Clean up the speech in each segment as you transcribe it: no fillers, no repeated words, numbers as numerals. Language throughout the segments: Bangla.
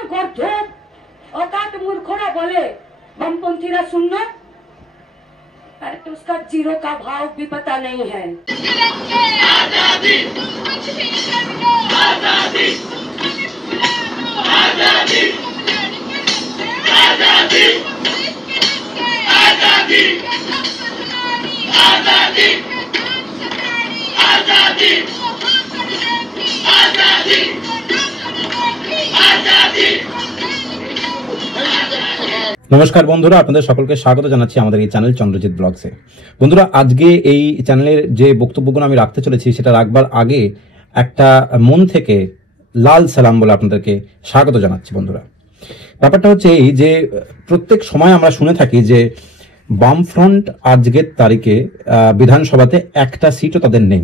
कौन गौरधूप औकात मूर्खों बोले बमपंथीरा सुनना, अरे तो उसका जीरो का भाव भी पता नहीं है। आजादी, आजादी, आजादी, आजादी, आजादी, आजादी, आजादी, आजादी, आजादी। नमस्कार बंधुरा, আপনাদের সকলকে স্বাগত জানাচ্ছি আমাদের এই চ্যানেল চন্দ্রজিৎ ব্লগসে। বন্ধুরা, আজকে এই চ্যানেলের যে বক্তব্যগুলো আমি রাখতে চলেছি সেটা রাখবার আগে একটা মন থেকে লাল সালাম বলে আপনাদেরকে স্বাগত জানাচ্ছি। বন্ধুরা, ব্যাপারটা হচ্ছে এই যে প্রত্যেক সময় আমরা শুনে থাকি যে বামফ্রন্ট আজকের তারিখে বিধানসভাতে একটা সিটও তাদের নেই,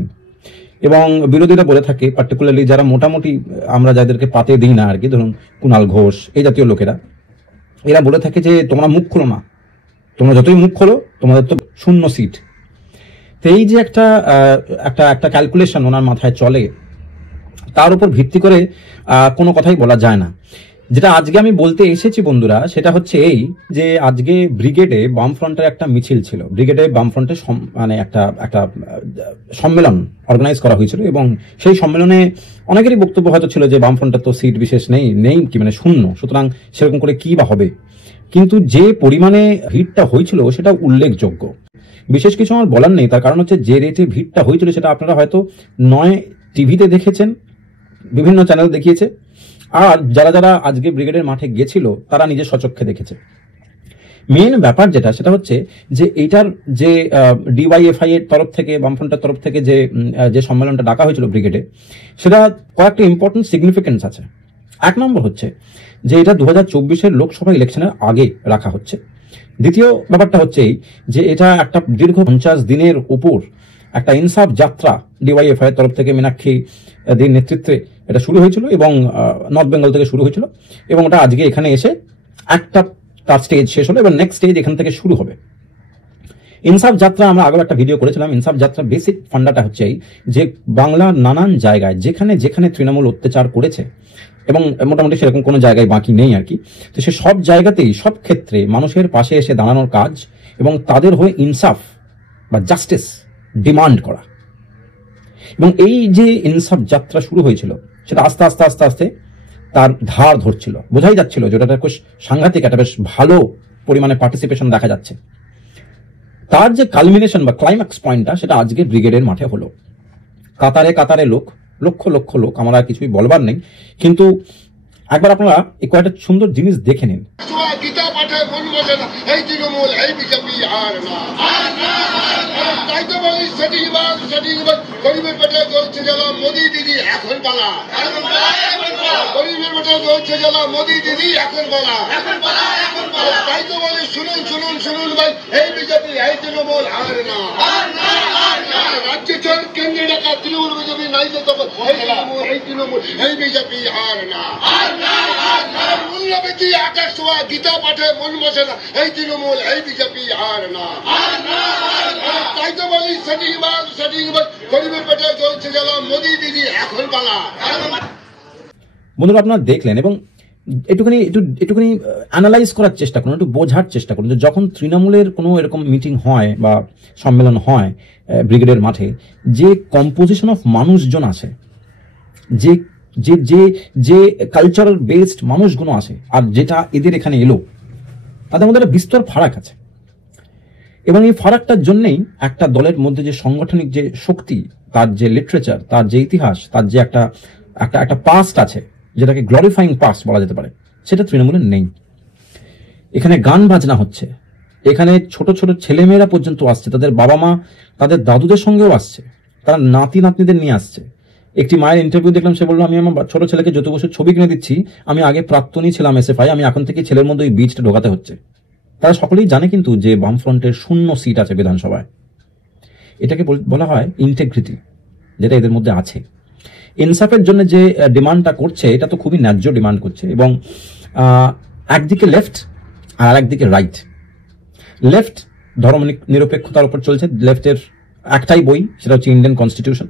এবং বিরোধীরা বলে থাকে, পার্টিকুলারলি যারা মোটামুটি আমরা যাদেরকে পাতে দিই না আর কি, ধরুন কুণাল ঘোষ এই জাতীয় লোকেরা, এরা বলে থাকে যে তোমরা মুখ খোলো না, তোমরা যতই মুখ খোলো তোমাদের তো শূন্য সিট। তো এই যে একটা একটা একটা ক্যালকুলেশন ওনার মাথায় চলে, তার উপর ভিত্তি করে কোনো কথাই বলা যায় না। যেটা আজকে আমি বলতে এসেছি বন্ধুরা, সেটা হচ্ছে এই যে আজকে ব্রিগেডে বামফ্রন্টের একটা মিছিল ছিল, ব্রিগেডে বামফ্রন্টের মানে একটা একটা সম্মেলন অর্গানাইজ করা হয়েছিল, এবং সেই সম্মেলনে অনেকেরই বক্তব্য হয়তো ছিল যে বামফ্রন্টের তো সিট বিশেষ নেই কি, মানে শূন্য, সুতরাং সেরকম করে কি বা হবে। কিন্তু যে পরিমাণে ভিড়টা হয়েছিল সেটা উল্লেখযোগ্য। বিশেষ কিছু আমার বলার নেই, তার কারণ হচ্ছে যে রেটে ভিড়টা হয়েছিল সেটা আপনারা হয়তো নয় টিভিতে দেখেছেন, বিভিন্ন চ্যানেল দেখিয়েছে, আর যারা যারা আজকে ব্রিগেডের মাঠে গেছিল তারা নিজের স্বচক্ষে দেখেছে। মেন ব্যাপার যেটা সেটা হচ্ছে যে এইটার যে ডিওয়াইএফআই এর তরফ থেকে, বামফ্রন্টের তরফ থেকে যে সম্মেলনটা ডাকা হয়েছিল ব্রিগেডে, সেটা কয়েকটা ইম্পর্টেন্ট সিগনিফিকেন্স আছে। এক নম্বর হচ্ছে যে এটা 2024-এর লোকসভা ইলেকশনের আগে রাখা হচ্ছে। দ্বিতীয় ব্যাপারটা হচ্ছে এই যে এটা একটা দীর্ঘ 50 দিনের উপর একটা ইনসাফ যাত্রা ডিওয়াইএফআই এর তরফ থেকে মীনাক্ষী দের নেতৃত্বে এটা শুরু হয়েছিল, এবং নর্থ বেঙ্গল থেকে শুরু হয়েছিল, এবং ওটা আজকে এখানে এসে একটা তার স্টেজ শেষ হলো, এবং নেক্সট স্টেজ এখান থেকে শুরু হবে। ইনসাফ যাত্রা আমরা আগেও একটা ভিডিও করেছিলাম। ইনসাফ যাত্রা বেসিক ফান্ডাটা হচ্ছে এই যে বাংলার নানান জায়গায় যেখানে যেখানে তৃণমূল অত্যাচার করেছে, এবং মোটামুটি সেরকম কোনো জায়গায় বাকি নেই আর কি, তো সে সব জায়গাতেই সব ক্ষেত্রে মানুষের পাশে এসে দাঁড়ানোর কাজ, এবং তাদের হয়ে ইনসাফ বা জাস্টিস ডিমান্ড করা। এবং এই যে ইনসাফ যাত্রা শুরু হয়েছিল সেটা আস্তে আস্তে আস্তে আস্তে তার ধার ধরছিল, বোঝাই যাচ্ছিল যে ওটা বেশ সাংঘাতিক, একটা বেশ ভালো পরিমাণে পার্টিসিপেশন দেখা যাচ্ছে। তার যে কালমিনেশন বা ক্লাইম্যাক্স পয়েন্টটা সেটা আজকে ব্রিগেডের মাঠে হলো। কাতারে কাতারে লোক, লক্ষ লক্ষ লোক, আমার আর কিছুই বলবার নেই, কিন্তু একবার আপনারা এই কয়েকটা সুন্দর জিনিস দেখে নিন। মোদি দিদি এখন পালা, গরিবের বেটা হচ্ছে জ্বালা, মোদি দিদি এখন পালা, তাই তো বলি শুনুন শুনুন শুনুন ভাই, এই বিজেপি এই তৃণমূল আর না, রাজ্য চল কেন্দ্রে ডাকা তৃণমূল বিজেপি নাই যে তখন এই তৃণমূল এই বিজেপি আর না, মূল্যবৃদ্ধি আকাশ ছোঁয়া, গীতা পাঠে মন বসে না, এই তৃণমূল এই বিজেপি আর না, তাই তো বলি সেটিং বাদ গরিবের পেটে চলছে জ্বালা, মোদি দিদি এখন পালা। বন্ধুরা, আপনারা দেখলেন, এবং একটুখানি অ্যানালাইজ করার চেষ্টা করুন, একটু বোঝার চেষ্টা করুন যে যখন তৃণমূলের কোনো এরকম মিটিং হয় বা সম্মেলন হয় ব্রিগেডের মাঠে, যে কম্পোজিশন অফ মানুষজন আসে, যে যে যে যে কালচারাল বেসড মানুষগুলো আসে, আর যেটা এদের এখানে এলো, তাদের মধ্যে একটা বিস্তর ফারাক আছে। এবং এই ফারাকটার জন্যই একটা দলের মধ্যে যে সাংগঠনিক যে শক্তি, তার যে লিটারেচার, তার যে ইতিহাস, তার যে একটা একটা একটা পাস্ট আছে, যেটাকে গ্লোরিফাইং পাস্ট বলা যেতে পারে, সেটা তৃণমূলের নেই। এখানে গান বাজনা হচ্ছে, এখানে ছোট ছোট ছেলেমেয়েরা পর্যন্ত আসছে, তাদের বাবা মা তাদের দাদুদের সঙ্গেও আসছে, তারা নাতি নাতনিদের নিয়ে আসছে। একটি মায়ের ইন্টারভিউ দেখলাম, সে বললো আমি আমার ছোট ছেলেকে যত বছর ছবি কিনে দিচ্ছি, আমি আগে প্রাক্তনী ছিলাম এসএফআই, আমি এখন থেকে ছেলের মধ্যে ওই বীজটা ঢোকাতে হচ্ছে। তারা সকলেই জানে কিন্তু যে বামফ্রন্টের শূন্য সিট আছে বিধানসভায়। এটাকে বলা হয় ইন্টেগ্রিটি, যেটা এদের মধ্যে আছে। ইনসাফের জন্য যে ডিমান্ডটা করছে, এটা তো খুবই ন্যায্য ডিমান্ড করছে, এবং একদিকে লেফট আর একদিকে রাইট। লেফট ধর্ম নিরপেক্ষতার উপর চলছে, লেফটের একটাই বই, সেটা হচ্ছে ইন্ডিয়ান কনস্টিটিউশন।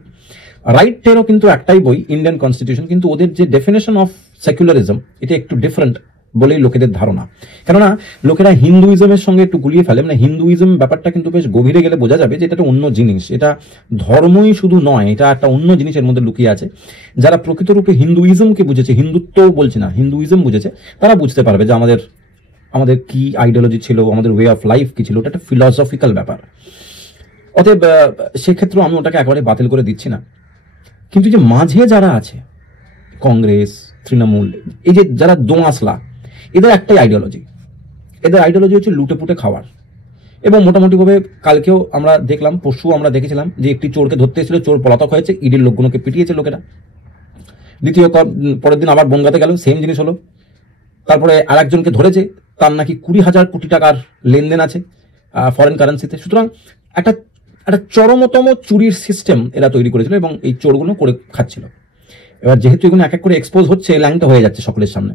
রাইটেরও কিন্তু একটাই বই, ইন্ডিয়ান কনস্টিটিউশন, কিন্তু ওদের যে ডেফিনেশন অফ সেকুলারিজম, এটা একটু ডিফারেন্ট বলেই লোকেদের ধারণা। কেননা লোকেরা হিন্দুইজমের সঙ্গে একটু গুলিয়ে ফেলে, মানে হিন্দুইজম ব্যাপারটা কিন্তু বেশ গভীরে গেলে বোঝা যাবে যে এটা একটা অন্য জিনিস, এটা ধর্মই শুধু নয়, এটা একটা অন্য জিনিসের মধ্যে লুকিয়ে আছে। যারা প্রকৃতরূপে হিন্দুইজমকে বুঝেছে, হিন্দুত্ব বলছি না, হিন্দুইজম বুঝেছে, তারা বুঝতে পারবে যে আমাদের কি আইডিওলজি ছিল, আমাদের ওয়ে অফ লাইফ কি ছিল, ওটা একটা ফিলসফিক্যাল ব্যাপার। অতএব সেক্ষেত্রে আমি ওটাকে একেবারে বাতিল করে দিচ্ছি না। কিন্তু যে মাঝে যারা আছে, কংগ্রেস, তৃণমূল, এই যে যারা দোঁয়াশলা, এদের একটাই আইডিওলজি, এদের আইডিওলজি হচ্ছে লুটে পুটে খাওয়ার। এবং মোটামুটিভাবে কালকেও আমরা দেখলাম, পরশু আমরা দেখেছিলাম যে একটি চোরকে ধরতে এসেছিল, চোর পলাতক হয়েছে, ইডির লোকগুলোকে পিটিয়েছে লোকেরা। পরের দিন আবার বনগাঁতে গেল, সেম জিনিস হলো। তারপরে আর একজনকে ধরেছে, তার নাকি 20,000 কোটি টাকার লেনদেন আছে ফরেন কারেন্সিতে। সুতরাং একটা চরমতম চুরির সিস্টেম এরা তৈরি করেছিল এবং এই চোরগুলো করে খাচ্ছিল। এবার যেহেতু এগুলো এক এক করে এক্সপোজ হচ্ছে, ল্যাংটা হয়ে যাচ্ছে সকলের সামনে।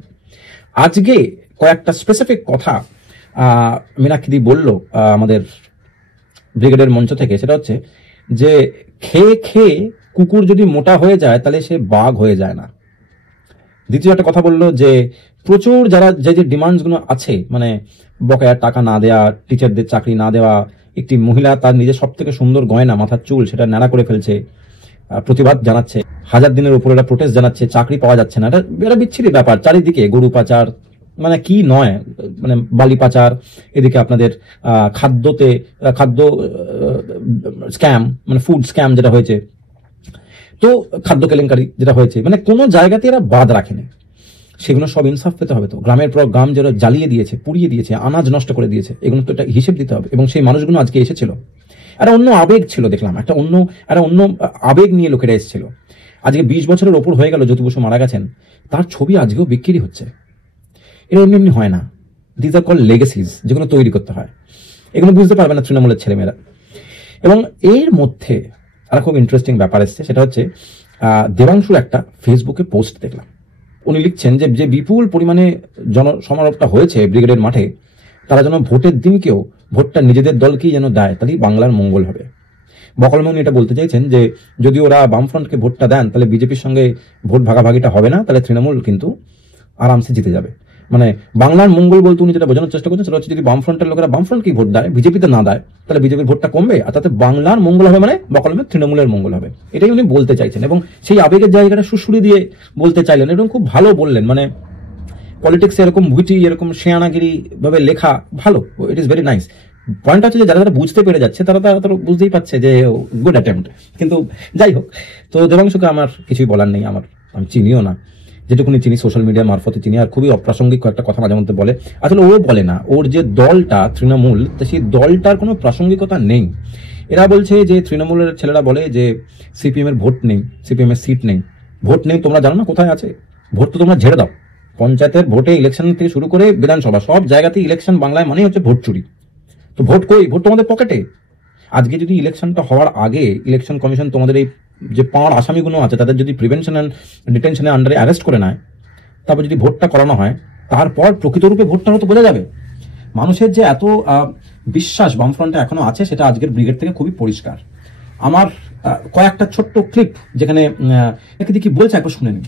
আজকে কয়েকটা স্পেসিফিক কথা মীনাক্ষী বলল আমাদের ব্রিগেডের মঞ্চ থেকে, সেটা হচ্ছে যে খেয়ে খেয়ে কুকুর যদি মোটা হয়ে যায় তাহলে সে বাঘ হয়ে যায় না। দ্বিতীয় একটা কথা বললো যে প্রচুর যারা যে ডিমান্ডসগুলো আছে, মানে বকেয়া টাকা না দেওয়া, টিচারদের চাকরি না দেওয়া, একটি মহিলা তার নিজের সব থেকে সুন্দর গয়না মাথার চুল সেটা ন্যাড়া করে ফেলছে, প্রতিবাদ জানাচ্ছে, 1000 দিনের উপর এটা প্রোটেস্ট জানাচ্ছে, চাকরি পাওয়া যাচ্ছে না, এটা বিচ্ছিরি ব্যাপার। চারিদিকে গরু পাচার, মানে কি নয়, মানে বালি পাচার, এদিকে আপনাদের খাদ্য স্ক্যাম, মানে ফুড স্ক্যাম যেটা হয়েছে, তো খাদ্য কেলেঙ্কারি যেটা হয়েছে, মানে কোনো জায়গাতে এরা বাদ রাখেনি। সেগুলো সব ইনসাফ পেতে হবে তো। গ্রামের পর গ্রাম যারা জ্বালিয়ে দিয়েছে, পুড়িয়ে দিয়েছে, আনাজ নষ্ট করে দিয়েছে, এগুলো তো একটা হিসেব দিতে হবে। এবং সেই মানুষগুলো আজকে এসেছিল, একটা অন্য আবেগ ছিল, দেখলাম একটা অন্য আবেগ নিয়ে লোকেরা এসেছিল। আজকে 20 বছরের ওপর হয়ে গেল জ্যোতি বসু মারা গেছেন, তার ছবি আজকেও বিক্রি হচ্ছে। এটা এমনি এমনি হয় না, দিস আর কল লেগেসিজ, যেগুলো তৈরি করতে হয়। এগুলো বুঝতে পারবে না তৃণমূলের ছেলেমেয়েরা। এবং এর মধ্যে আর খুব ইন্টারেস্টিং ব্যাপার এসছে, সেটা হচ্ছে দেবাংশুর একটা ফেসবুকে পোস্ট দেখলাম। উনি লিখছেন যে বিপুল পরিমাণে জনসমারোহটা হয়েছে ব্রিগেডের মাঠে, তারা যেন ভোটের দিনকেও ভোটটা নিজেদের দলকেই যেন দেয়, তাহলেই বাংলার মঙ্গল হবে। বকলমে উনি এটা বলতে চাইছেন যে যদি ওরা বামফ্রন্টকে ভোটটা দেন তাহলে বিজেপির সঙ্গে ভোট ভাগাভাগিটা হবে না, তাহলে তৃণমূল কিন্তু আরামসে জিতে যাবে। মানে বাংলার মঙ্গল বলতে উনি যেটা বোঝানোর চেষ্টা করছেন সেটা হচ্ছে যদি বামফ্রন্টের লোকেরা বামফ্রন্টকেই ভোট দেয়, বিজেপিতে না দেয়, তাহলে বিজেপির ভোটটা কমবে, আর তাতে বাংলার মঙ্গল হবে, মানে বকলমে তৃণমূলের মঙ্গল হবে। এটাই উনি বলতে চাইছেন এবং সেই আবেগের জায়গাটা সুশুরি দিয়ে বলতে চাইলেন এবং খুব ভালো বললেন। মানে পলিটিক্স এরকম ভুইটি, এরকম শেয়ানাগিরি ভাবে লেখা ভালো, it is very nice. Point হচ্ছে যে যারা যারা বুঝতে পেরে যাচ্ছে তারা বুঝতেই পারছে যে গুড অ্যাটেম্প্ট। কিন্তু যাই হোক, তো দেবাংশুকে আমার কিছুই বলার নেই, আমি চিনিও না, যেটুকুনি চিনি সোশ্যাল মিডিয়া মারফতে চিনি। আর খুবই অপ্রাসঙ্গিক কয়েকটা কথা মাঝে মধ্যে বলে, আসলে ও বলে না, ওর যে দলটা তৃণমূল, সেই দলটার কোনো প্রাসঙ্গিকতা নেই। এরা বলছে যে তৃণমূলের ছেলেরা বলে যে সিপিএম এর ভোট নেই, সিপিএম এর সিট নেই। ভোট নেই তোমরা জানো না কোথায় আছে? ভোট তো তোমরা ঝেড়ে দাও। পঞ্চায়েতের ভোটে, ইলেকশন থেকে শুরু করে বিধানসভা, সব জায়গাতেই ইলেকশন বাংলায় মানেই হচ্ছে ভোট চুরি। তো ভোট কই? ভোট তোমাদের পকেটে। আজকে যদি ইলেকশনটা হওয়ার আগে ইলেকশন কমিশন তোমাদের এই যে 5 আসামিগুলো আছে তাদের যদি প্রিভেনশন অ্যান্ড ডিটেনশনের আন্ডারে অ্যারেস্ট করে নেয়, তারপর যদি ভোটটা করানো হয়, তারপর প্রকৃতরূপে ভোটটা হয়তো বোঝা যাবে। মানুষের যে এত বিশ্বাস বামফ্রন্টে এখনো আছে, সেটা আজকের ব্রিগেড থেকে খুবই পরিষ্কার। আমার কয়েকটা ছোট্ট ক্লিপ যেখানে কি বলছে একবার শুনে নিন।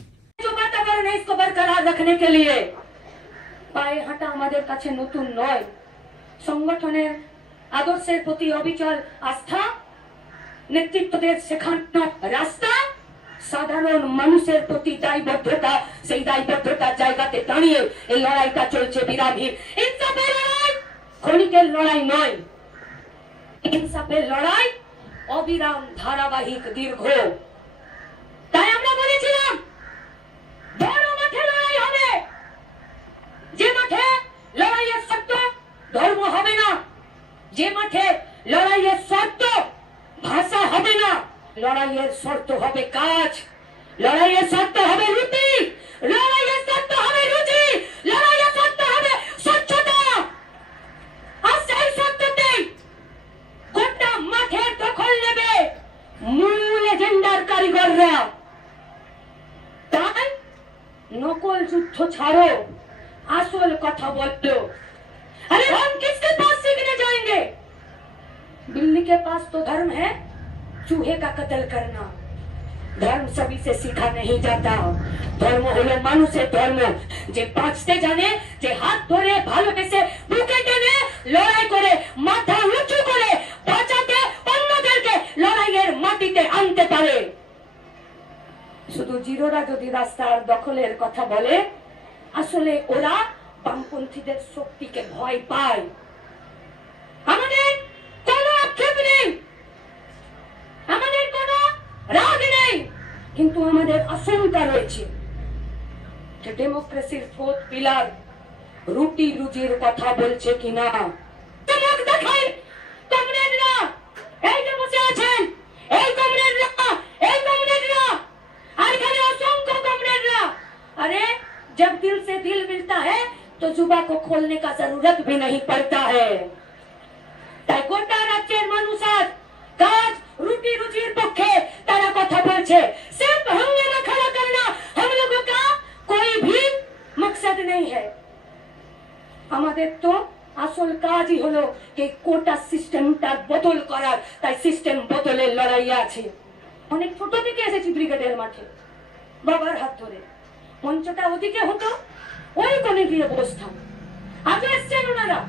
রাখনে কে লিয়ে পায়ে হাঁটা আমাদের কাছে নতুন নয়। সংগঠনের আদর্শের প্রতি অবিচল আস্থা, নেতৃত্বদের শেখানো রাস্তা, সাধারণ মানুষের প্রতি দায়বদ্ধতা, সেই দায়বদ্ধতার জায়গাতে দাঁড়িয়ে এই লড়াইটা চলছে বিরামহীন। ইনসাফের লড়াই ক্ষণিকের লড়াই নয়, ইনসাফের লড়াই অবিরাম, ধারাবাহিক, দীর্ঘ। তাই আমরা বলেছিলাম বড় মাঠে লড়াই হবে, যে মাঠে লড়াইয়ের শর্ত ধর্ম হবে না, যে মাঠে লড়াইয়ের শর্ত ভাষা হবে না, লড়াইয়ের শর্ত হবে কাজ, লড়াইয়ের শর্ত হবে রুটি, লড়াইয়ের শর্ত হবে রুচি, লড়াইয়ের শর্ত হবে স্বচ্ছতা। আর সেই শর্ততেই গোটা মাঠের দখল নেবে মূল এজেন্ডার কারিগররা। তাই নকল যুদ্ধ ছাড়ো, আসল কথা বলো। अरे हम किसके पास सीखने जाएंगे? बिल्ली के पास तो धर्म है चूहे का कत्ल करना, ধর্ম সবই সে শিখা नहीं जाता। ধর্ম হলো মানুষের ধর্ম, যে বাঁচতে জানে, যে হাত ধরে ভালোবেসে বুকে টেনে লড়াই করে মাথা উঁচু করে বাঁচাতে অন্যদেরকে লড়াইয়ের মাটিতে আনতে পারে। শুধু জিরোরা যদি রাস্তার দখলের কথা বলে, আসলে ওরা বামপন্থীদের শক্তিকে ভয় পায়। আমাদের কোনো আক্ষেপ নেই, আমাদের কোনো রাগ নেই, কিন্তু আমাদের আশঙ্কা রয়েছে যে ডেমোক্রেসির ফোর্থ পিলার রুটি রুজির কথা বলছে কিনা। চমক দেখাই কমরেডরা, এই যে বসে আছেন, এই কমরেডরা, এই কমরেডরা, আর এখানে অসংখ্য কমরেডরা। अरे जब दिल से दिल मिलता है तो जुबा को खोलने का जरूरत भी नहीं पड़ता है। তাই গোটা রাজ্যের মানুষ আজ কাজ রুটি রুজির পক্ষে তারা কথা বলছে। सिर्फ हंगामा खड़ा करना हम लोगों का कोई भी मकसद नहीं है। আমাদের তো আসল কাজই হলো এই কোটা সিস্টেমটা বদল করার, তাই সিস্টেম বদলের লড়াই আছে। অনেক ছোট থেকে এসেছি ব্রিগেডের মাঠে, বাবার হাত ধরে। মঞ্চটা ওদিকে হতো, ওই কোণে গিয়ে বসতাম। আজও এসছেন ওনারা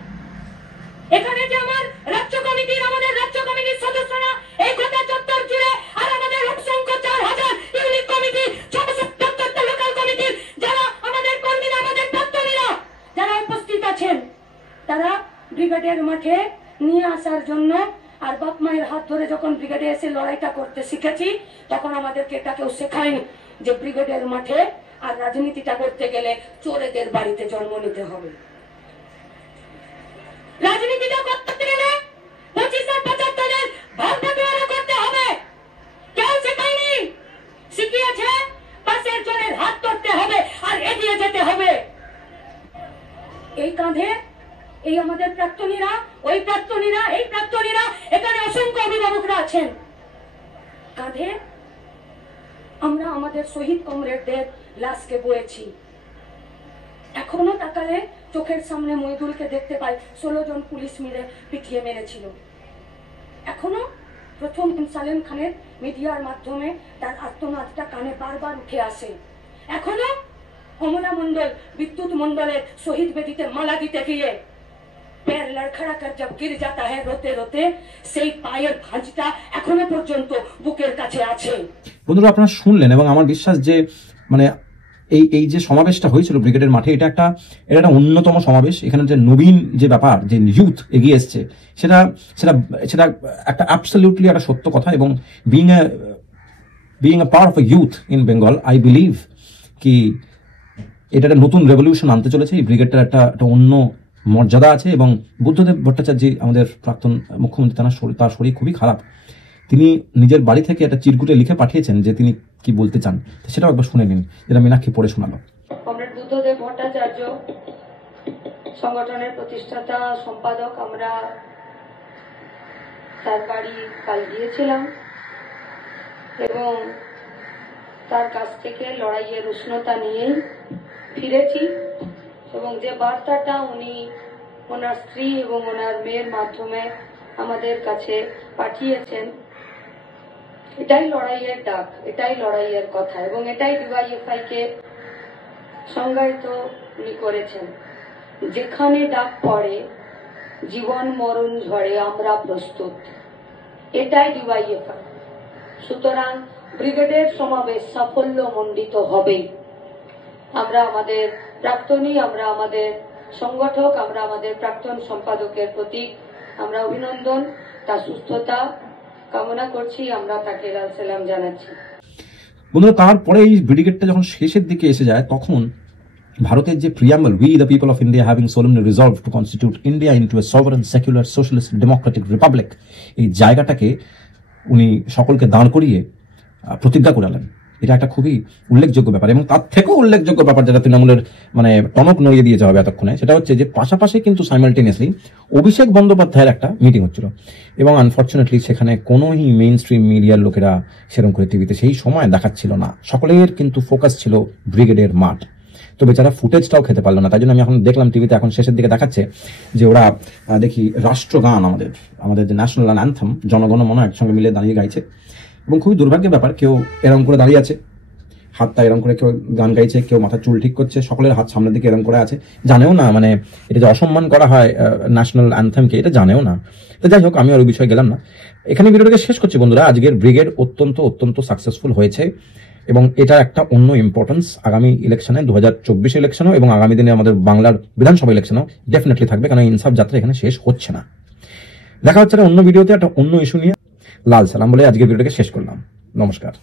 এখানে, যে আমার রাজ্য কমিটির, আমাদের রাজ্য কমিটির সদস্যরা এই গোটা চত্বর জুড়ে, আর আমাদের অসংখ্য 4000 ইউনিট কমিটি, 677টা লোকাল কমিটির যারা আমাদের কর্মীরা, আমাদের প্রাক্তনীরা যারা উপস্থিত আছেন, তারা ব্রিগেডের মাঠে নিয়ে আসার জন্য। আর বাপ মায়ের হাত ধরে যখন ব্রিগেডে এসে লড়াইটা করতে শিখেছি, তখন আমাদেরকে এটা কেউ শেখায়নি যে ব্রিগেডের মাঠে আর রাজনীতিটা করতে গেলে চোরেদের বাড়িতে জন্ম নিতে হবে। রাজনীতিটা করতে গেলে 25-75 ভাগ বাটোয়ারা করতে হবে। কেউ শেখায়নি, শিখিয়েছে পাশের জনের হাত ধরতে হবে আর এগিয়ে যেতে হবে। এই কাঁধে এই আমাদের প্রাক্তনীরা, ওই প্রাক্তনীরা, এই প্রাক্তনীরা, এখানে অসংখ্য অভিভাবকরা আছেন। কাঁধে আমরা আমাদের শহীদ কমরেডদের লাশকে বয়েছি। এখনো তাকালে চোখের সামনে মইদুলকে দেখতে পাই, 16 জন পুলিশ মিলে পিটিয়ে মেরেছিল। এখনো প্রথম সালেম খানের মিডিয়ার মাধ্যমে তার আর্তনাদটা কানে বারবার উঠে আসে। এখনো কমলা মন্ডল, বিদ্যুৎ মন্ডলের শহীদ বেদিতে মালা দিতে গিয়ে पैर लड़खड़ा कर जब गिर जाता है रोते रोते, সেই পায়ের ভাঁজটা এখনো পর্যন্ত বুকের কাছে আছে। বন্ধুরা, আপনারা শুনলেন, এবং আমার বিশ্বাস যে মানে এই যে সমাবেশটা হয়েছিল ব্রিগেডের মাঠে, এটা একটা অন্যতম সমাবেশ। এখানে যে নবীন যে ব্যাপার, যে ইউথ এগিয়ে এসছে, সেটা সেটা সেটা একটা অ্যাবসলিউটলি একটা সত্য কথা। এবং being a part of a youth in Bengal, I believe কি এটা একটা নতুন রেভলিউশন আনতে চলেছে। এই ব্রিগেডটার একটা অন্য মর্যাদা আছে। এবং বুদ্ধদেব ভট্টাচার্য, আমাদের প্রাক্তন মুখ্যমন্ত্রী, তার শরীর খুবই খারাপ। তিনি নিজের বাড়ি থেকে একটা চিরকুটে লিখে পাঠিয়েছেন যে তিনি কি বলতে চান, সেটাও একবার শুনে নিন, যেটা মীনাক্ষী পড়ে শোনালো। কমরেড বুদ্ধদেব ভট্টাচার্য, সংগঠনের প্রতিষ্ঠাতা সম্পাদক, আমরা তার বাড়ি কাল গিয়েছিলাম এবং তার কাছ থেকে লড়াইয়ের উষ্ণতা নিয়ে ফিরেছি। এবং যে বার্তাটা উনি ওনার স্ত্রী এবং ওনার মেয়ের মাধ্যমে আমাদের কাছে পাঠিয়েছেন, এটাই লড়াইয়ের ডাক, এটাই লড়াইয়ের কথা, এবং এটাই ডিওয়াইএফআই কে সংজ্ঞায়িত উনি করেছেন। যেখানে ডাক পড়ে, জীবন মরণ ঝড়ে আমরা প্রস্তুত, এটাই ডিওয়াইএফআই। সুতরাং ব্রিগেডের সমাবেশ সাফল্য মণ্ডিত হবেই। আমরা আমাদের প্রাক্তনী, আমরা আমাদের সংগঠক, আমরা আমাদের প্রাক্তন সম্পাদকের প্রতি আমরা অভিনন্দন, তার সুস্থতা কামনা করছি, আমরা তাকে লাল সালাম জানাচ্ছি। বন্ধুরা, তারপরে এই ব্রিগেডটা যখন শেষের দিকে এসে যায়, তখন ভারতের যে preamble, we the people of India having solemnly resolved to constitute India into a sovereign secular socialist democratic republic, এই জায়গাটাকে উনি সকলকে দাঁড় করিয়ে প্রতিজ্ঞা করালেন। এটা একটা খুবই উল্লেখযোগ্য ব্যাপার। এবং তার থেকেও উল্লেখযোগ্য ব্যাপার, যেটা তৃণমূলের মানে টনক নড়িয়ে দিয়েছে হবে এতক্ষণে, সেটা হচ্ছে যে পাশাপাশি কিন্তু সাইমালটেনিয়াসলি অভিষেক বন্দ্যোপাধ্যায়ের একটা মিটিং হচ্ছিল। এবং আনফর্চুনেটলি সেখানে কোনোই মেইন স্ট্রিম মিডিয়ার লোকেরা সেরকম করে টিভিতে সেই সময় দেখাচ্ছিল না। সকলের কিন্তু ফোকাস ছিল ব্রিগেডের মাঠ। তো বেচারা ফুটেজটাও খেতে পারলো না। তাই জন্য আমি এখন দেখলাম টিভিতে, এখন শেষের দিকে দেখাচ্ছে যে ওরা দেখি রাষ্ট্রগান, আমাদের যে ন্যাশনাল অ্যান্থেম, জনগণ মন একসঙ্গে মিলে দাঁড়িয়ে গাইছে। এবং খুবই দুর্ভাগ্যের ব্যাপার, কেউ এরম করে দাঁড়িয়ে আছে, হাতটা এরম করে, কেউ গান গাইছে, কেউ মাথার চুল ঠিক করছে, সকলের হাত সামনের দিকে এরম করে আছে, জানেও না মানে এটা যে অসম্মান করা হয় ন্যাশনাল অ্যান্থেমকে, এটা জানেও না। তো যাই হোক, আমি আর ওই বিষয়ে গেলাম না। এখানে ভিডিওটাকে শেষ করছি বন্ধুরা। আজকের ব্রিগেড অত্যন্ত অত্যন্ত সাকসেসফুল হয়েছে এবং এটা একটা অন্য ইম্পর্টেন্স আগামী ইলেকশনে, 2024 ইলেকশনও এবং আগামী দিনে আমাদের বাংলার বিধানসভা ইলেকশনও ডেফিনেটলি থাকবে, কারণ ইনসাফ যাত্রা এখানে শেষ হচ্ছে না। দেখা হচ্ছে একটা অন্য ভিডিওতে, একটা অন্য ইস্যু নিয়ে। লাল সালাম বলে আজকের ভিডিওটাকে শেষ করলাম। নমস্কার।